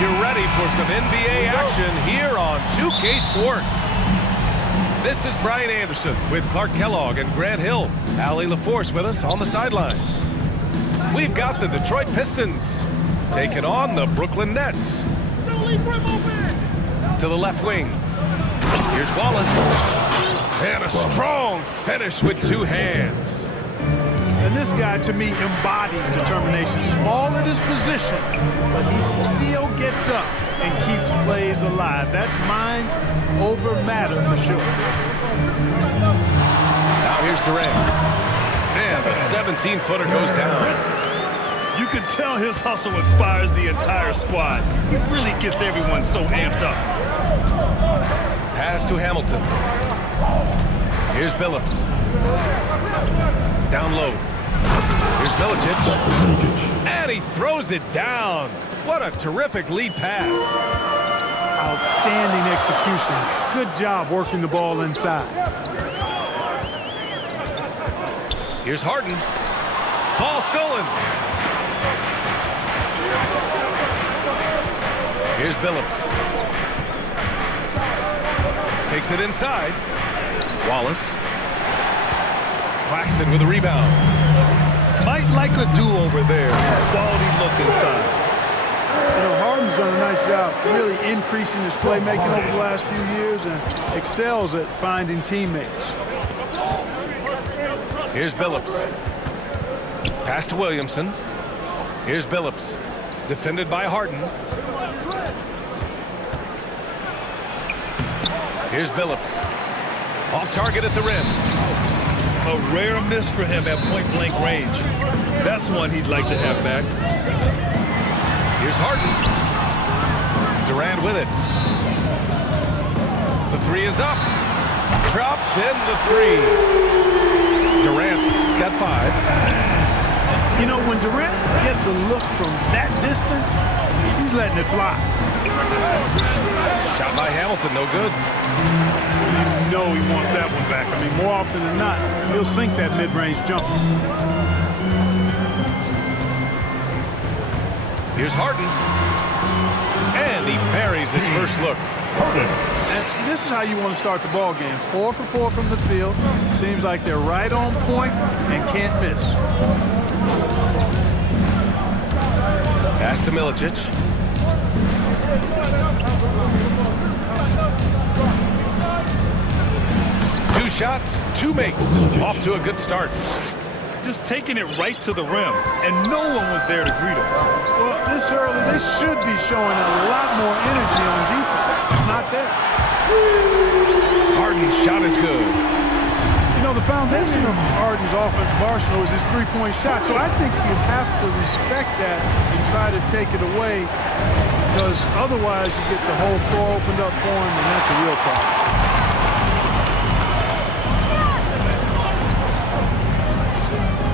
you're ready for some NBA action here on 2K Sports. This is Brian Anderson with Clark Kellogg and Grant Hill. Allie LaForce with us on the sidelines. We've got the Detroit Pistons taking on the Brooklyn Nets. To the left wing. Here's Wallace. And a strong finish with two hands. And this guy, to me, embodies determination. Small at his position, but he still gets up and keeps plays alive. That's mind over matter for sure. Now here's Durant. And the 17-footer goes down. You can tell his hustle inspires the entire squad. He really gets everyone so amped up. Pass to Hamilton. Here's Billups. Down low. Here's Milicic. And he throws it down. What a terrific lead pass. Outstanding execution. Good job working the ball inside. Here's Harden. Ball stolen. Here's Billups. Takes it inside. Wallace. Claxton with a rebound. Might like a do-over there. Quality look inside. You know, Harden's done a nice job really increasing his playmaking over the last few years and excels at finding teammates. Here's Billups. Pass to Williamson. Here's Billups. Defended by Harden. Here's Billups. Off target at the rim. A rare miss for him at point-blank range. That's one he'd like to have back. Here's Harden. Durant with it. The three is up. Drops in the three. Durant's got 5. You know, when Durant gets a look from that distance, he's letting it fly. Shot by Hamilton, no good. You know he wants that one back. I mean, more often than not, he'll sink that mid-range jumper. Here's Harden. And he buries his first look. And this is how you want to start the ball game. 4 for 4 from the field. Seems like they're right on point and can't miss. Pass to Milicic. Two shots, 2 makes. Off to a good start. Just taking it right to the rim, and no one was there to greet him. Well, this early, they should be showing a lot more energy on defense. It's not there. Harden's shot is good. You know, the foundation of Harden's offensive arsenal is his three-point shot, so I think you have to respect that and try to take it away, because otherwise you get the whole floor opened up for him, and that's a real problem.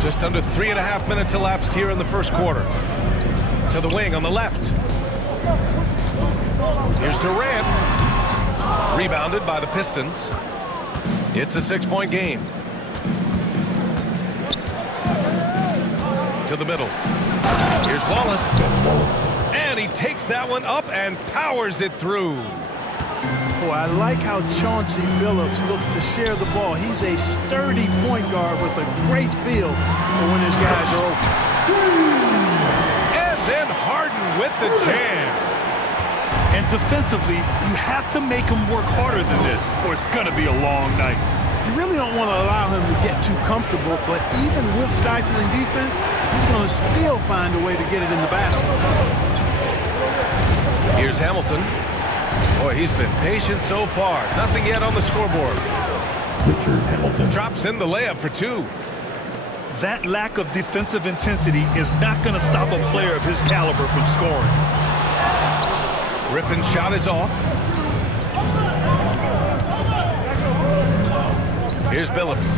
Just under 3.5 minutes elapsed here in the first quarter. To the wing on the left. Here's Durant. Rebounded by the Pistons. It's a 6-point game. To the middle. Here's Wallace. And he takes that one up and powers it through. Boy, I like how Chauncey Billups looks to share the ball. He's a sturdy point guard with a great feel for when his guys are open. And then Harden with the jam. And defensively, you have to make him work harder than this, or it's going to be a long night. You really don't want to allow him to get too comfortable, but even with stifling defense, he's going to still find a way to get it in the basket. Here's Hamilton. Boy, he's been patient so far. Nothing yet on the scoreboard. Richard Hamilton drops in the layup for 2. That lack of defensive intensity is not going to stop a player of his caliber from scoring. Griffin's shot is off. Here's Billups.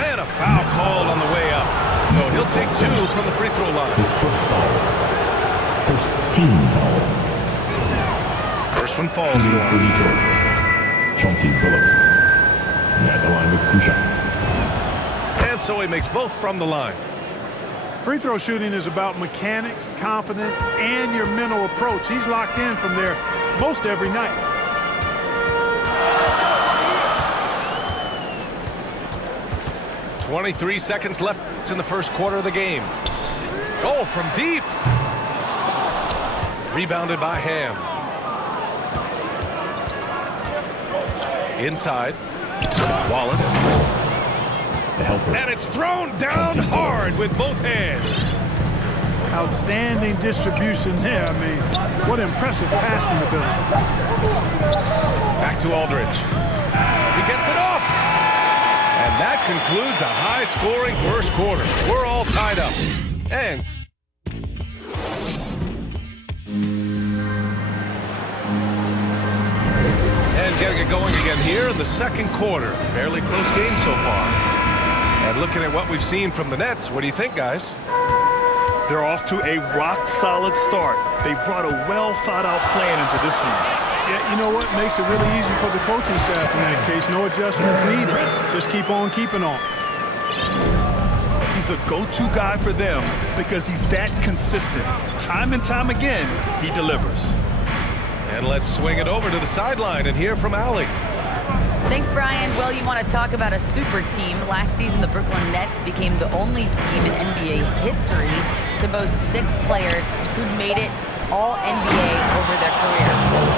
And a foul called on the way up. So he'll take 2 from the free throw line. his first foul. First team foul. First one falls for For him. Detroit, Chauncey Billups. At the line with 2 shots. And so he makes both from the line. Free throw shooting is about mechanics, confidence, and your mental approach. He's locked in from there most every night. "23 seconds left in the first quarter of the game. Oh, from deep. Rebounded by Ham. Inside. Wallace. And it's thrown down hard with both hands. Outstanding distribution there. I mean, what impressive passing ability. Back to Aldridge. He gets it off. And that concludes a high-scoring first quarter. We're all tied up. And getting it going again here in the second quarter. Fairly close game so far. And looking at what we've seen from the Nets, what do you think, guys? They're off to a rock-solid start. They brought a well-thought-out plan into this one. Yeah, you know what? Makes it really easy for the coaching staff in that case. No adjustments needed. Just keep on keeping on. He's a go-to guy for them because he's that consistent. Time and time again, he delivers. And let's swing it over to the sideline and hear from Allie. Thanks, Brian. Well, you want to talk about a super team. Last season, the Brooklyn Nets became the only team in NBA history to boast 6 players who made it all NBA over their career.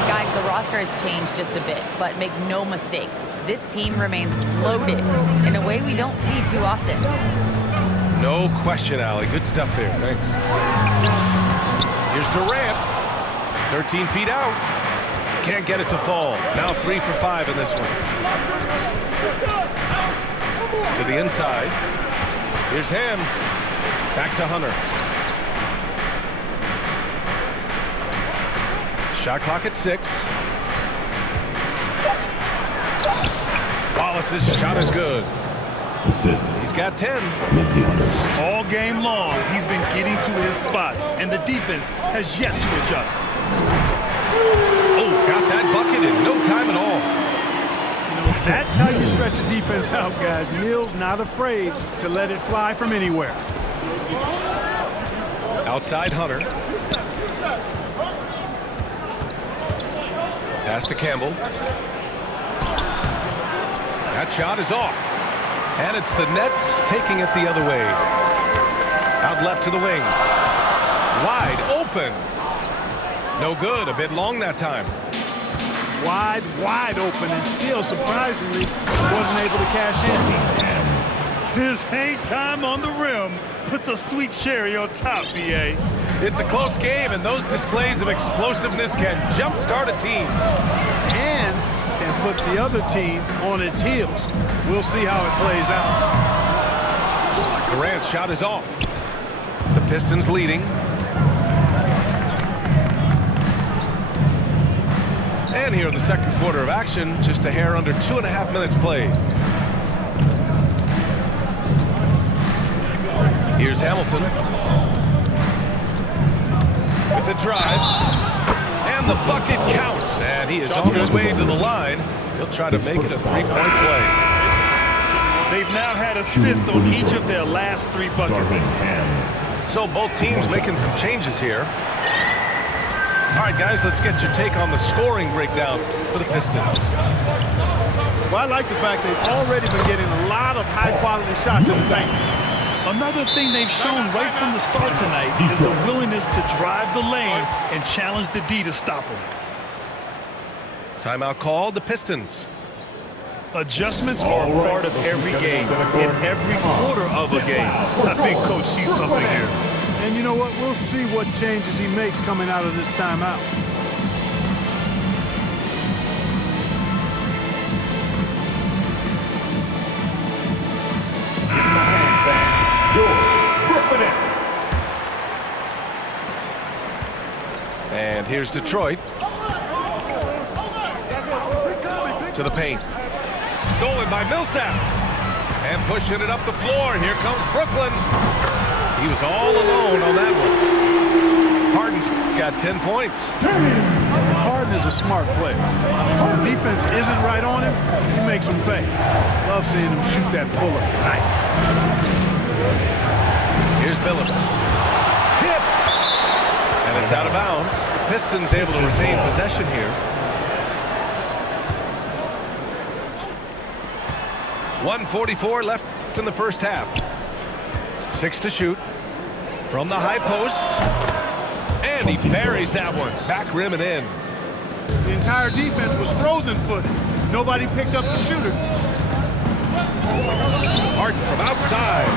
Guys, the roster has changed just a bit, but make no mistake, this team remains loaded in a way we don't see too often. No question, Allie. Good stuff there. Thanks. Here's Durant. 13 feet out. Can't get it to fall. Now 3 for 5 in this one. To the inside. Here's Ham. Back to Hunter. Shot clock at 6. Wallace's shot is good. Assist. He's got 10. All game long, he's been getting to his spots, and the defense has yet to adjust. Oh, got that bucket in no time at all. You know, that's how you stretch a defense out, guys. Mills not afraid to let it fly from anywhere. Outside Hunter. Pass to Campbell. That shot is off. And it's the Nets taking it the other way. Out left to the wing. Wide open. No good. A bit long that time. Wide open, and still, surprisingly, wasn't able to cash in. His hang time on the rim puts a sweet cherry on top, B.A. It's a close game, and those displays of explosiveness can jumpstart a team. And can put the other team on its heels. We'll see how it plays out. Durant's shot is off. The Pistons leading. And here in the second quarter of action, just a hair under 2.5 minutes played. Here's Hamilton. With the drive. And the bucket counts. And he is on his way to the line. He'll try to make it a three-point play. They've now had assists on each of their last 3 buckets. So both teams making some changes here. All right, guys, let's get your take on the scoring breakdown for the Pistons. Well, I like the fact they've already been getting a lot of high-quality shots in the paint. Another thing they've shown right from the start tonight is a willingness to drive the lane and challenge the D to stop them. Timeout called, the Pistons. Adjustments are a part of every game, in every quarter of a game. I think Coach sees something here. And you know what? We'll see what changes he makes coming out of this timeout. And here's Detroit. To the paint. Stolen by Millsap. And pushing it up the floor. Here comes Brooklyn. He was all alone on that one. Harden's got 10 points. Harden is a smart player. When the defense isn't right on him, he makes them pay. Love seeing him shoot that puller. Nice. Here's Billups. Tipped. And it's out of bounds. The Pistons able to retain possession here. 1:44 left in the first half. 6 to shoot. From the high post. And he buries that one. Back rim and in. The entire defense was frozen-footed. Nobody picked up the shooter. Harden from outside.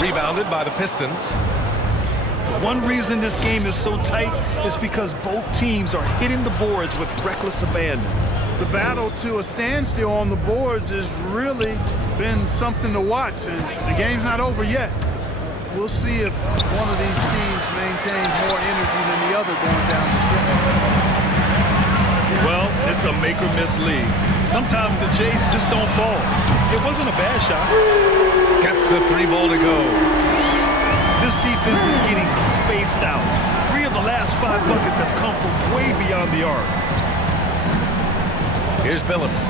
Rebounded by the Pistons. One reason this game is so tight is because both teams are hitting the boards with reckless abandon. The battle to a standstill on the boards has really been something to watch, and the game's not over yet. We'll see if one of these teams maintains more energy than the other going down the stretch. Well, it's a make-or-miss league. Sometimes the Jays just don't fall. It wasn't a bad shot. Gets the 3 ball to go. This defense is getting spaced out. 3 of the last 5 buckets have come from way beyond the arc. Here's Billups.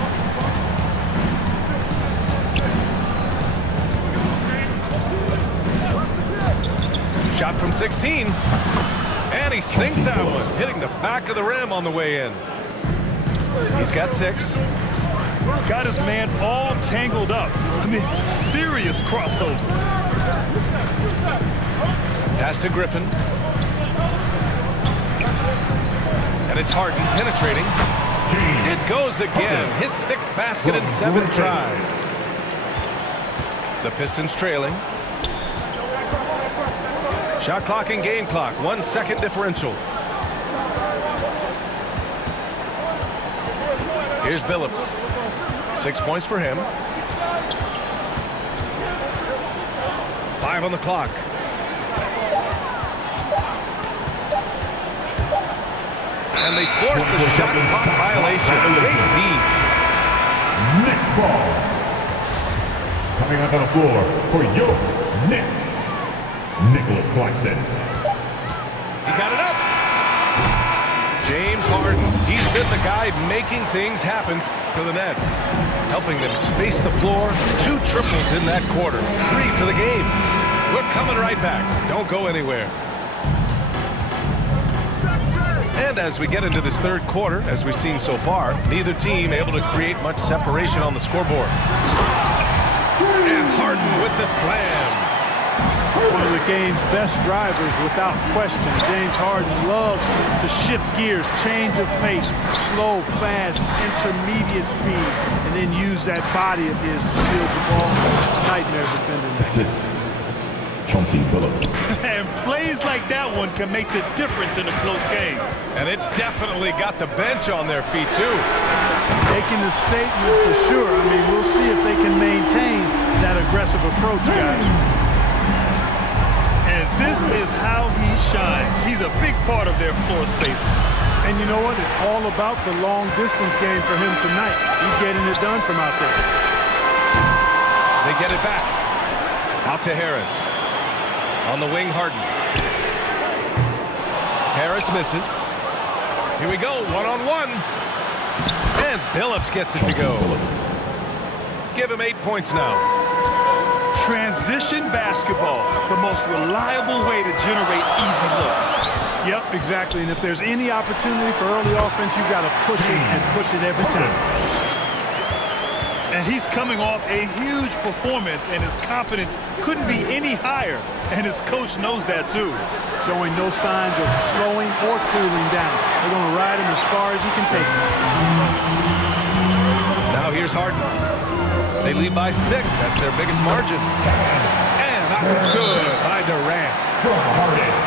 Shot from 16. And he sinks that one, hitting the back of the rim on the way in. He's got 6. Got his man all tangled up. I mean, serious crossover. Pass to Griffin. And it's Harden penetrating. It goes again. His 6th basket in 7 tries. The Pistons trailing. Shot clock and game clock. 1 second differential. Here's Billups. 6 points for him. 5 on the clock. And they forced the shot clock violation. Great D. Next ball. Coming out on the floor for your Knicks, Nicholas Claxton. He got it up. James Harden. He's been the guy making things happen for the Nets. Helping them space the floor. 2 triples in that quarter. 3 for the game. We're coming right back. Don't go anywhere. And as we get into this 3rd quarter, as we've seen so far, neither team able to create much separation on the scoreboard. And Harden with the slam. One of the game's best drivers without question. James Harden loves to shift gears, change of pace, slow, fast, intermediate speed, and then use that body of his to shield the ball. Nightmare defending that. Assist. Chauncey Billups. And plays like that one can make the difference in a close game. And it definitely got the bench on their feet, too. Making a statement for sure. I mean, we'll see if they can maintain that aggressive approach, guys. And this is how he shines. He's a big part of their floor spacing. And you know what? It's all about the long distance game for him tonight. He's getting it done from out there. They get it back. Out to Harris. On the wing, Harden. Harris misses. Here we go, 1-on-1. And Billups gets it to go. Give him 8 points now. Transition basketball, the most reliable way to generate easy looks. Yep, exactly. And if there's any opportunity for early offense, you've got to push it and push it every time. And he's coming off a huge performance, and his confidence couldn't be any higher. And his coach knows that, too. Showing no signs of slowing or cooling down. They're going to ride him as far as he can take him. Now here's Harden. They lead by 6. That's their biggest margin. And that was good by Durant.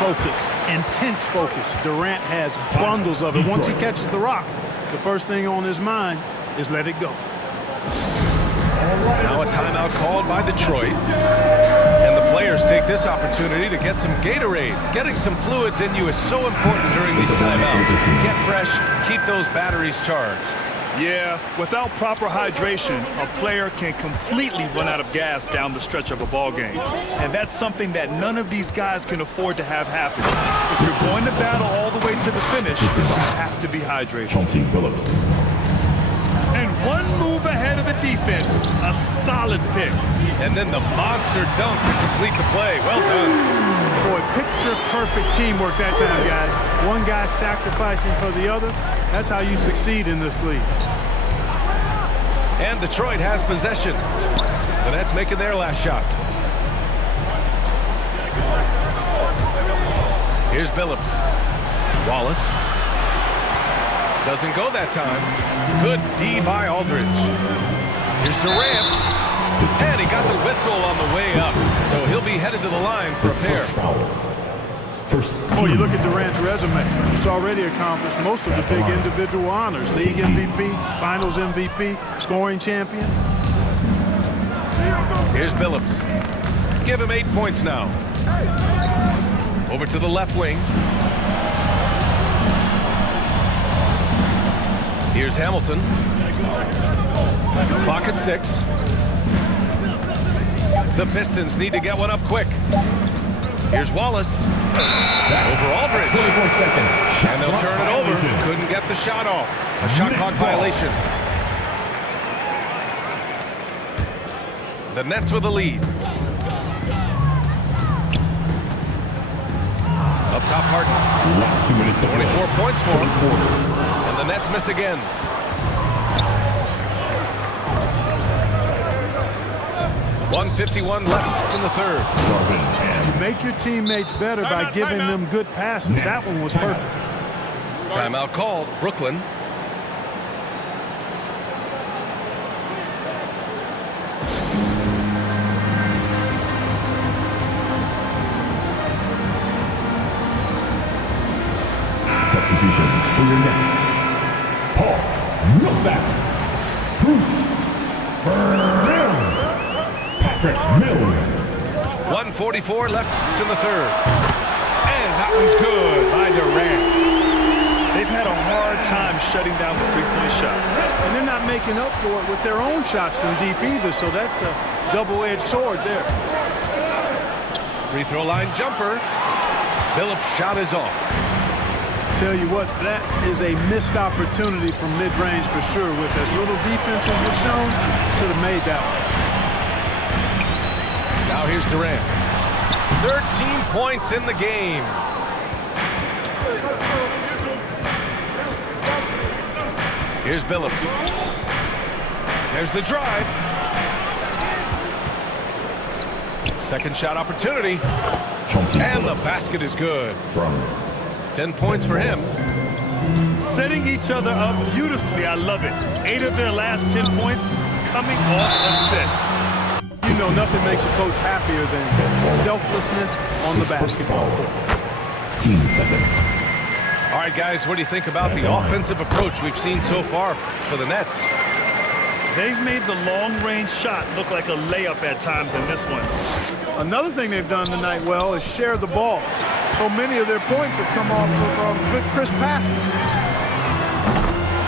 Focus, intense focus. Durant has bundles of it. Once he catches the rock, the first thing on his mind is let it go. Now a timeout called by Detroit. And the players take this opportunity to get some Gatorade. Getting some fluids in you is so important during these timeouts. Get fresh, keep those batteries charged. Yeah, without proper hydration, a player can completely run out of gas down the stretch of a ball game. And that's something that none of these guys can afford to have happen. If you're going to battle all the way to the finish, you have to be hydrated. Chauncey Billups. And one one move ahead of the defense. A solid pick. And then the monster dunk to complete the play. Well done. Boy, picture-perfect teamwork that time, guys. One guy sacrificing for the other. That's how you succeed in this league. And Detroit has possession. The Nets making their last shot. Here's Billups. Wallace. Doesn't go that time. Good D by Aldridge. Here's Durant. And he got the whistle on the way up. So he'll be headed to the line for a pair. Oh, you look at Durant's resume. He's already accomplished most of the big individual honors. League MVP, Finals MVP, scoring champion. Here's Billups. Give him 8 points now. Over to the left wing. Here's Hamilton. Clock at 6. The Pistons need to get one up quick. Here's Wallace. Over Aldridge. And they'll turn it over. Couldn't get the shot off. A shot clock violation. The Nets with the lead. Up top, Harden. 24 points for him. And the Nets miss again. .151 left in the third. You make your teammates better by giving them good passes. That one was perfect. Timeout called. Brooklyn. Substitutions for your Nets. Paul Millsap. Bruce Brown. Patrick Mills. 1:44 left in the third. And that one's good by Durant. They've had a hard time shutting down the three-point shot. And they're not making up for it with their own shots from deep either, so that's a double-edged sword there. Free throw line jumper. Phillips' shot is off. Tell you what, that is a missed opportunity from mid-range for sure. With as little defense as was shown, should have made that one. Now here's Durant. 13 points in the game. Here's Billups. There's the drive. Second shot opportunity. And the basket is good. 10 points for him. Setting each other up beautifully. I love it. 8 of their last 10 points coming off assists. You know, nothing makes a coach happier than selflessness on the basketball court. Team second. All right, guys, what do you think about the offensive approach we've seen so far for the Nets? They've made the long-range shot look like a layup at times in this one. Another thing they've done tonight well is share the ball. So many of their points have come off of good, crisp passes.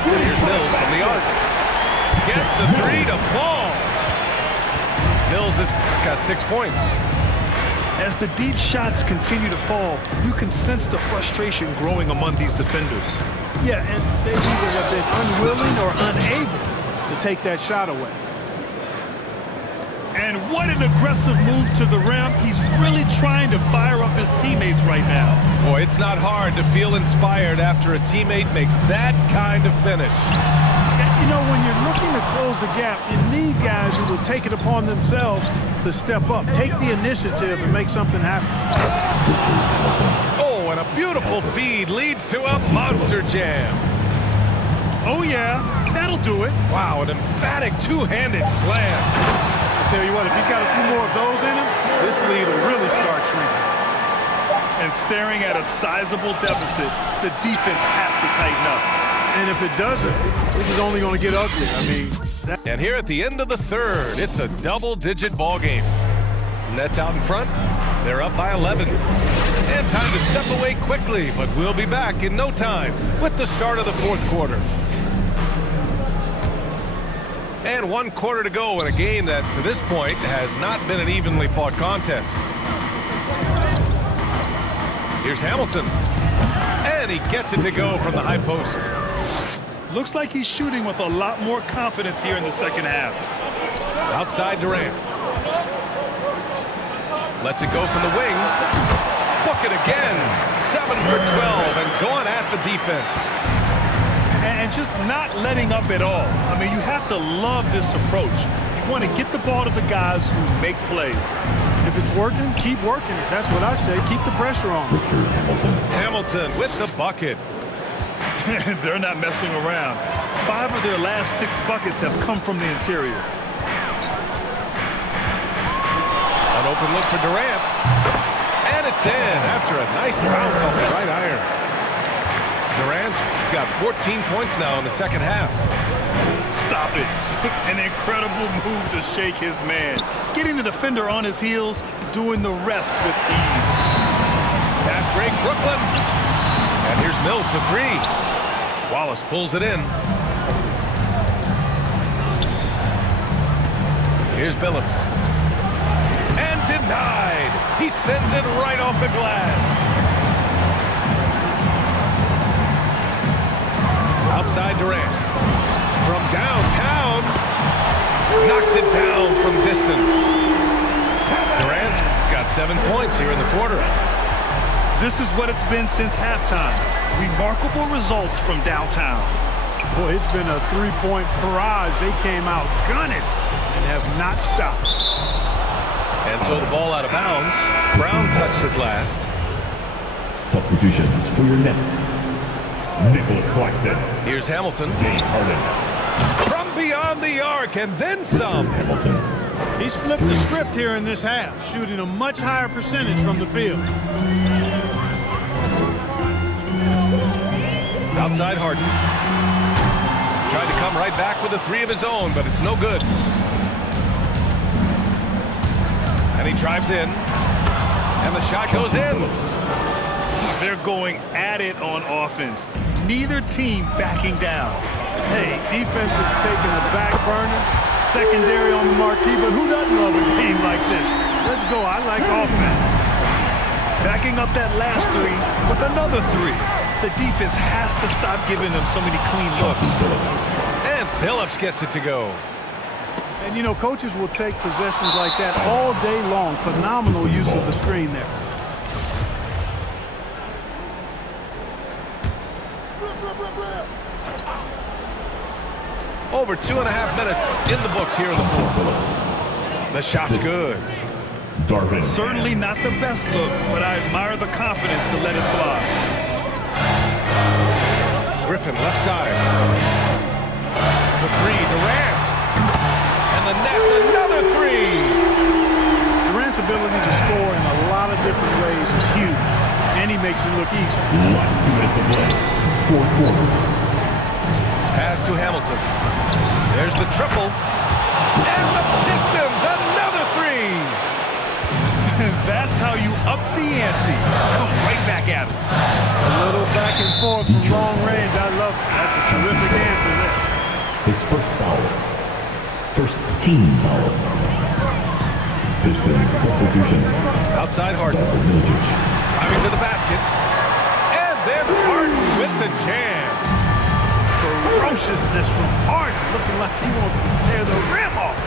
And here's Mills from the arc. Gets the three to fall. Mills has got 6 points. As the deep shots continue to fall, you can sense the frustration growing among these defenders. Yeah, and they either have been unwilling or unable to take that shot away. And what an aggressive move to the rim. He's really trying to fire up his teammates right now. Boy, it's not hard to feel inspired after a teammate makes that kind of finish. You know, when you're looking to close the gap, you need guys who will take it upon themselves to step up, take the initiative, and make something happen. Oh, and a beautiful feed leads to a monster jam. Oh, yeah, that'll do it. Wow, an emphatic two-handed slam. Tell you what, if he's got a few more of those in him, this lead will really start shrinking. And staring at a sizable deficit, the defense has to tighten up. And if it doesn't, this is only going to get ugly. I mean, and here at the end of the third, it's a double-digit ball game. Nets out in front. They're up by 11. And time to step away quickly, but we'll be back in no time with the start of the fourth quarter. And 1 quarter to go in a game that, to this point, has not been an evenly fought contest. Here's Hamilton. And he gets it to go from the high post. Looks like he's shooting with a lot more confidence here in the second half. Outside Durant. Lets it go from the wing. Book it again. 7 for 12 and going at the defense. And just not letting up at all. I mean, you have to love this approach. You want to get the ball to the guys who make plays. If it's working, keep working it. That's what I say. Keep the pressure on. Hamilton with the bucket. They're not messing around. 5 of their last 6 buckets have come from the interior. An open look for Durant. And it's in after a nice bounce off the right iron. Durant's got 14 points now in the second half. Stop it. An incredible move to shake his man. Getting the defender on his heels, doing the rest with ease. Fast break, Brooklyn. And here's Mills for 3. Wallace pulls it in. Here's Billups. And denied. He sends it right off the glass. Outside Durant. From downtown. Knocks it down from distance. Durant's got 7 points here in the quarter. This is what it's been since halftime. Remarkable results from downtown. Boy, it's been a three-point barrage. They came out gunning and have not stopped. And so the ball out of bounds. Brown touched it last. Substitutions for your Nets. Nicholas Claxton. Here's Hamilton. James Harden. From beyond the arc and then some. Hamilton. He's flipped the script here in this half, shooting a much higher percentage from the field. Outside Harden. Tried to come right back with a 3 of his own, but it's no good. And he drives in. And the shot goes in. They're going at it on offense. Neither team backing down. Hey, defense is taking a back burner, secondary on the marquee, but who doesn't love a game like this? Let's go. I like offense. Backing up that last 3 with another 3. The defense has to stop giving them so many clean looks. And Billups gets it to go. And, you know, coaches will take possessions like that all day long. Phenomenal use of the screen there. Over 2.5 minutes in the books here in the fourth. The shot's good. Darvin. Certainly not the best look, but I admire the confidence to let it fly. Griffin left side. For 3, Durant. And the Nets another 3. Durant's ability to score in a lot of different ways is huge, and he makes it look easy. Last 2 minutes to play. Fourth quarter. Pass to Hamilton. There's the triple. And the Pistons, another 3. That's how you up the ante. Come right back at him. A little back and forth from long range. I love it. That's a terrific answer there. His first foul. First team foul. Pistons substitution. Outside Harden. Milicic. Driving to the basket. And then Harden with the jam. Ferociousness from Harden, looking like he wants to tear the rim off.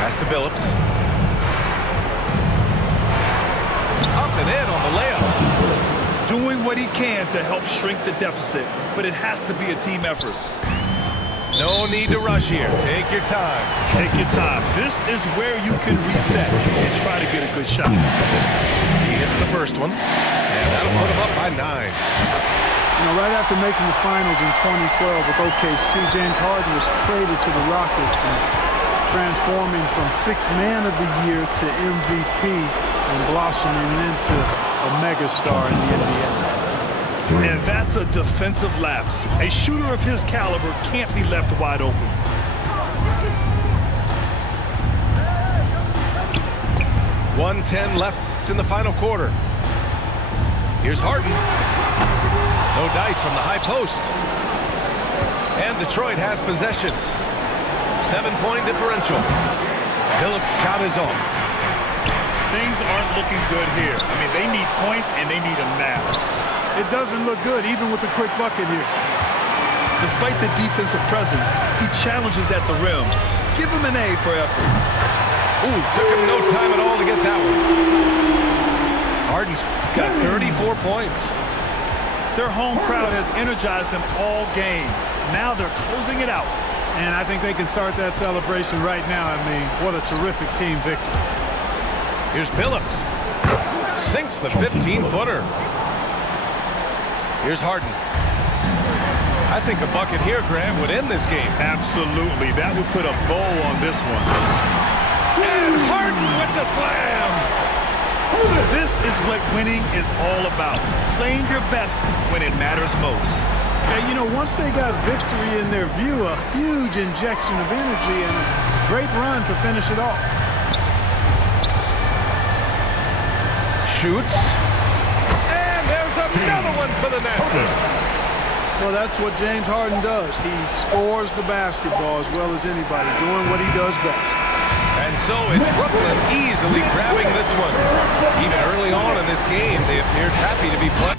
Pass to Billups. Up and in on the layup. Doing what he can to help shrink the deficit, but it has to be a team effort. No need to rush here. Take your time. Take your time. This is where you can reset and try to get a good shot. He hits the first one, and that'll put him up by 9. You know, right after making the finals in 2012 with OKC, James Harden was traded to the Rockets and transforming from 6th Man of the Year to MVP and blossoming into a megastar in the NBA. And that's a defensive lapse. A shooter of his caliber can't be left wide open. .110 left in the final quarter. Here's Harden. No dice from the high post. And Detroit has possession. 7-point differential. Billups' shot is off. Things aren't looking good here. I mean, they need points and they need them now. It doesn't look good, even with a quick bucket here. Despite the defensive presence, he challenges at the rim. Give him an A for effort. Ooh, took him no time at all to get that one. Harden's got 34 points. Their home crowd has energized them all game. Now they're closing it out. And I think they can start that celebration right now. I mean, what a terrific team victory. Here's Billups. Sinks the 15-footer. Here's Harden. I think a bucket here, Grant, would end this game. Absolutely. That would put a bow on this one. And Harden with the slam. This is what winning is all about. Playing your best when it matters most. Yeah, you know, once they got victory in their view, a huge injection of energy and a great run to finish it off. Shoots. And there's another one for the net. Well, that's what James Harden does. He scores the basketball as well as anybody, doing what he does best. And so it's Brooklyn easily grabbing this one. Even early on in this game, they appeared happy to be playing.